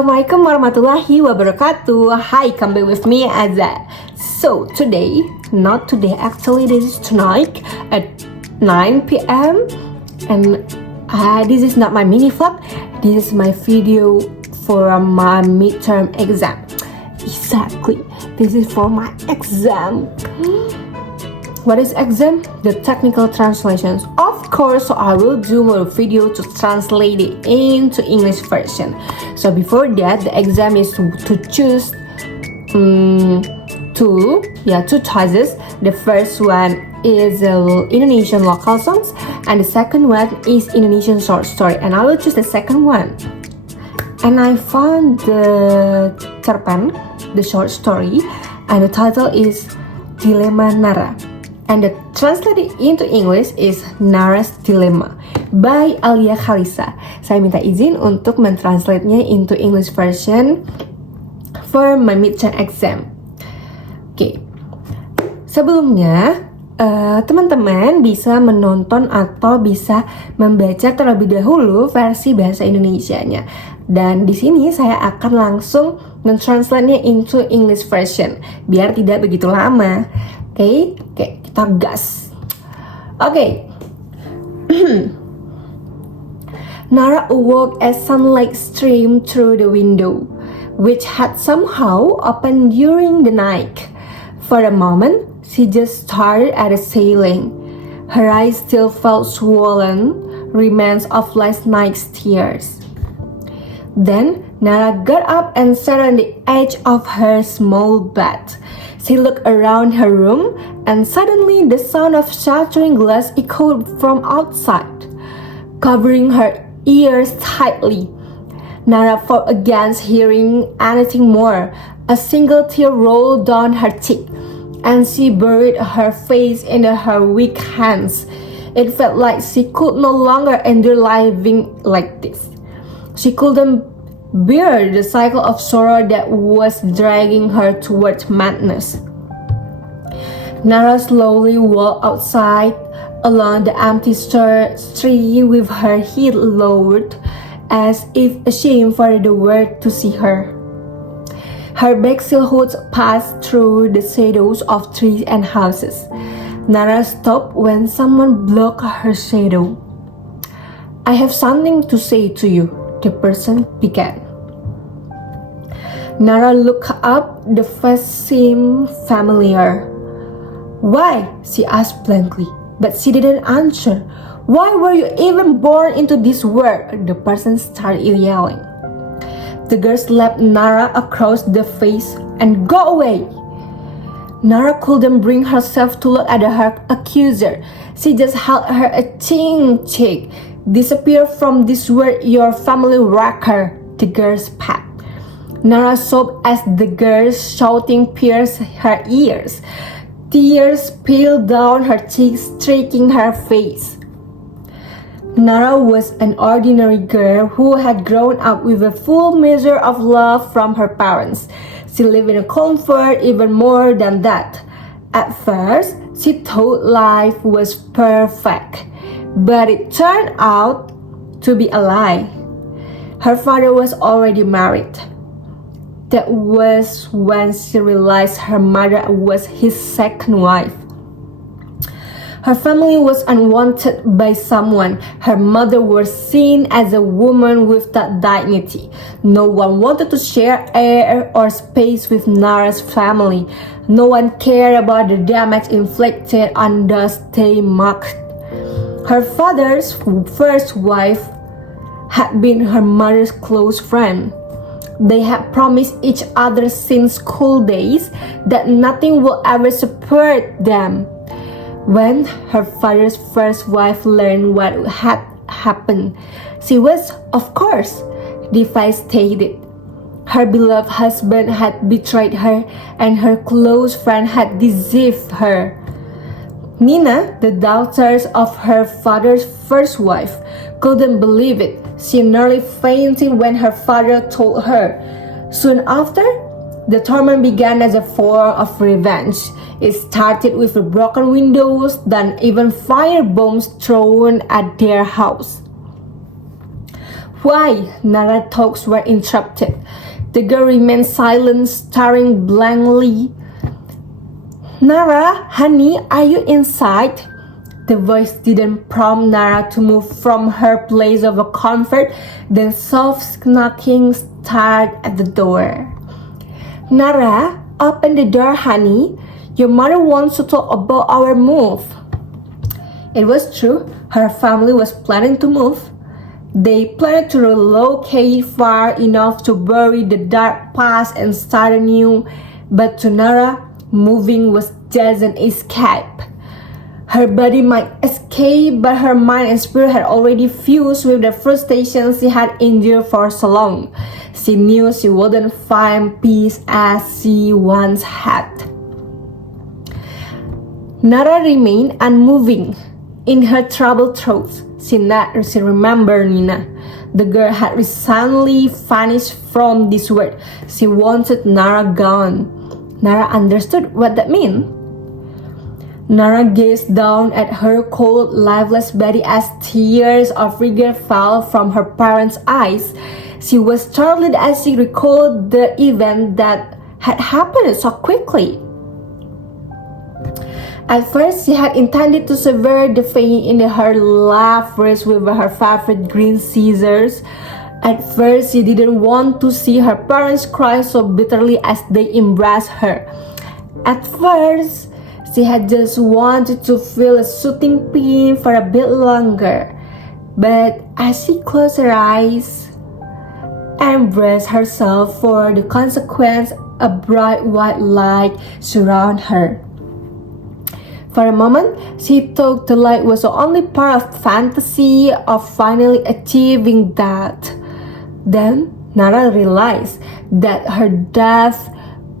Assalamualaikum warahmatullahi wabarakatuh. Hi, come back with me Azza. So today, not today, actually this is tonight at 9 p.m. and this is not my mini vlog. This is my video for my midterm exam. Exactly, this is for my exam. What is exam? The technical translations. Of course, so I will do a video to translate it into English version. So before that, the exam is to choose two choices. The first one is Indonesian local songs, and the second one is Indonesian short story. And I will choose the second one. And I found the cerpen, the short story, and the title is Dilema Nara. And the translated into English is Nara's Dilema by Alya Khalisah. Saya minta izin untuk mentranslate-nya into English version for my midterm exam. Oke. Sebelumnya, teman-teman bisa menonton atau bisa membaca terlebih dahulu versi bahasa Indonesianya. Dan di sini saya akan langsung mentranslate-nya into English version biar tidak begitu lama. Oke, kita gas. Oke. Nara awoke as sunlight streamed through the window, which had somehow opened during the night. For a moment, she just stared at the ceiling. Her eyes still felt swollen, remains of last night's tears. Then, Nara got up and sat on the edge of her small bed. She looked around her room, and suddenly the sound of shattering glass echoed from outside, covering her ears tightly. Nara fought against hearing anything more. A single tear rolled down her cheek, and she buried her face in her weak hands. It felt like she could no longer endure living like this. She couldn't bear the cycle of sorrow that was dragging her toward madness. Nara slowly walked outside along the empty street with her head lowered, as if ashamed for the world to see her. Her back silhouette passed through the shadows of trees and houses. Nara stopped when someone blocked her shadow. "I have something to say to you," the person began. Nara looked up. The face seemed familiar. "Why?" she asked blankly, but she didn't answer. "Why were you even born into this world?" the person started yelling. The girl slapped Nara across the face and "Go away!" Nara couldn't bring herself to look at her accuser. She just held her a chin cheek. "Disappear from this world, your family wrecker," the girl spat. Nara sobbed as the girl's shouting pierced her ears. Tears spilled down her cheeks, streaking her face. Nara was an ordinary girl who had grown up with a full measure of love from her parents. She lived in comfort even more than that. At first, she thought life was perfect, but it turned out to be a lie. Her father was already married. That was when she realized her mother was his second wife. Her family was unwanted by someone. Her mother was seen as a woman without dignity. No one wanted to share air or space with Nara's family. No one cared about the damage inflicted on those they mocked. Her father's first wife had been her mother's close friend. They had promised each other since school days that nothing will ever separate them. When her father's first wife learned what had happened, she was, of course, devastated. Her beloved husband had betrayed her, and her close friend had deceived her. Nina, the daughter of her father's first wife, couldn't believe it. She nearly fainted when her father told her. Soon after, the torment began as a form of revenge. It started with the broken windows, then even fire bombs thrown at their house. Why? Nara's thoughts were interrupted. The girl remained silent, staring blankly. Nara, honey, are you inside? The voice didn't prompt Nara to move from her place of comfort. Then soft knocking started at the door. Nara, open the door, honey. Your mother wants to talk about our move. It was true. Her family was planning to move. They planned to relocate far enough to bury the dark past and start anew. But to Nara, moving was just an escape. Her body might escape, but her mind and spirit had already fused with the frustration she had endured for so long. She knew she wouldn't find peace as she once had. Nara remained unmoving. In her troubled thoughts, she remembered Nina. The girl had recently vanished from this world. She wanted Nara gone. Nara understood what that meant. Nara gazed down at her cold, lifeless body as tears of regret fell from her parents' eyes. She was startled as she recalled the event that had happened so quickly. At first, she had intended to sever the vein in her left wrist with her favorite green scissors. At first, she didn't want to see her parents cry so bitterly as they embraced her. At first, she had just wanted to feel a soothing pain for a bit longer. But as she closed her eyes and braced herself for the consequence, a bright white light surrounded her. For a moment, she thought the light was the only part of fantasy of finally achieving that. Then, Nara realized that her death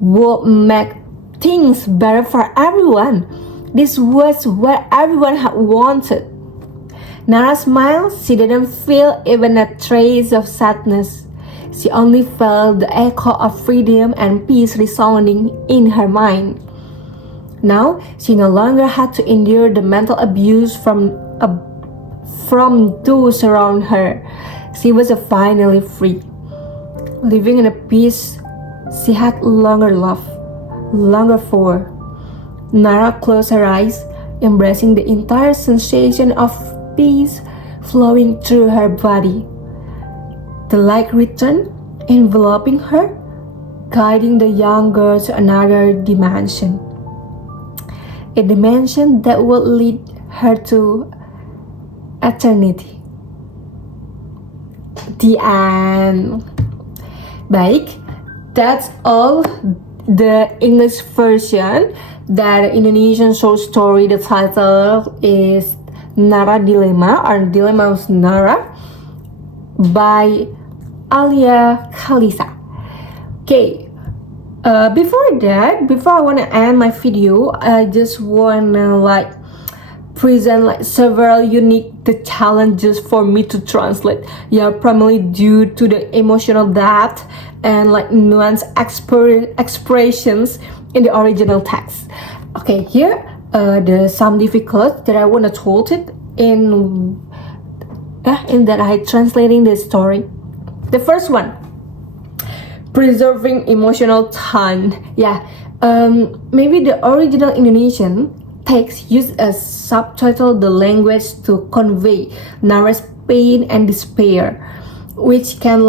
would make things better for everyone. This was what everyone had wanted. Nara smiled. She didn't feel even a trace of sadness. She only felt the echo of freedom and peace resounding in her mind. Now, she no longer had to endure the mental abuse from those around her. She was finally free, living in a peace she had longer for. Nara closed her eyes, embracing the entire sensation of peace flowing through her body. The light returned, enveloping her, guiding the young girl to another dimension. A dimension that would lead her to eternity. The end. Baik, that's all the English version. That Indonesian short story, the title is Nara Dilema or Dilema of Nara by Alya Khalisah. Okay. Before I wanna end my video, I just wanna present several unique challenges for me to translate. Primarily due to the emotional depth and nuanced expressions in the original text. Okay, here some difficult that I wanna told it in that I translating the story. The first one. Preserving emotional tone. Maybe the original Indonesian text used a subtitle the language to convey Nara's pain and despair, which can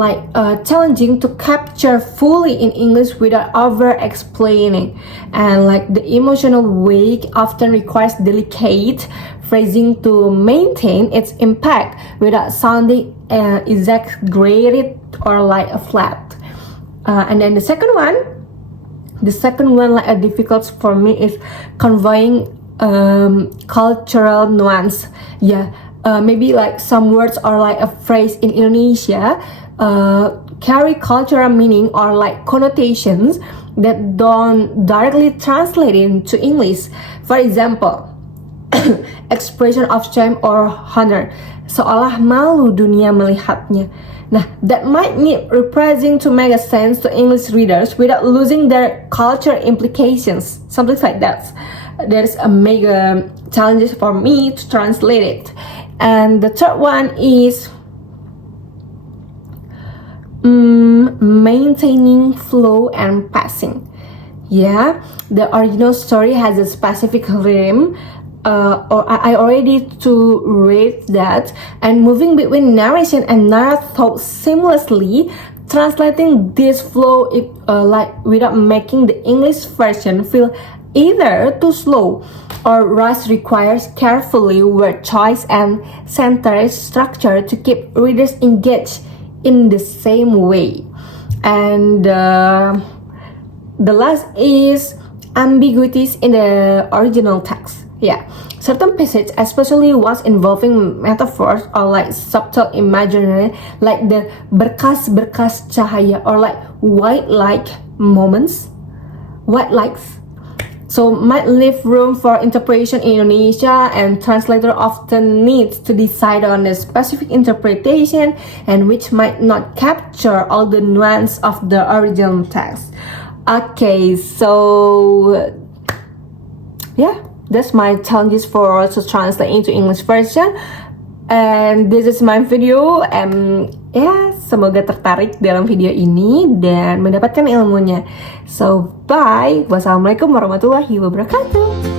challenging to capture fully in English without over explaining. And the emotional weight often requires delicate phrasing to maintain its impact without sounding exaggerated or flat. And then the second one difficult for me is conveying cultural nuance. Maybe some words or a phrase in Indonesia carry cultural meaning or connotations that don't directly translate into English. For example, expression of shame or honor, seolah malu dunia melihatnya. Nah, that might need rephrasing to make a sense to English readers without losing their cultural implications. Something like that. There's a mega challenge for me to translate it. And the third one is maintaining flow and pacing. Yeah, the original story has a specific rhythm, or I already to read that, and moving between narration and Nara thought seamlessly, translating this flow like without making the English version feel either too slow or rush requires carefully word choice and sentence structure to keep readers engaged in the same way. And the last is ambiguities in the original text. Yeah, certain passages, especially ones involving metaphors or like subtle imagery, like the berkas-berkas cahaya or like white light moments, white lights, so might leave room for interpretation in Indonesia, and translator often needs to decide on a specific interpretation and which might not capture all the nuance of the original text. Okay, so yeah, that's my challenges for to translate into English version. And this is my video, and ya semoga tertarik dalam video ini dan mendapatkan ilmunya. So bye, wassalamualaikum warahmatullahi wabarakatuh.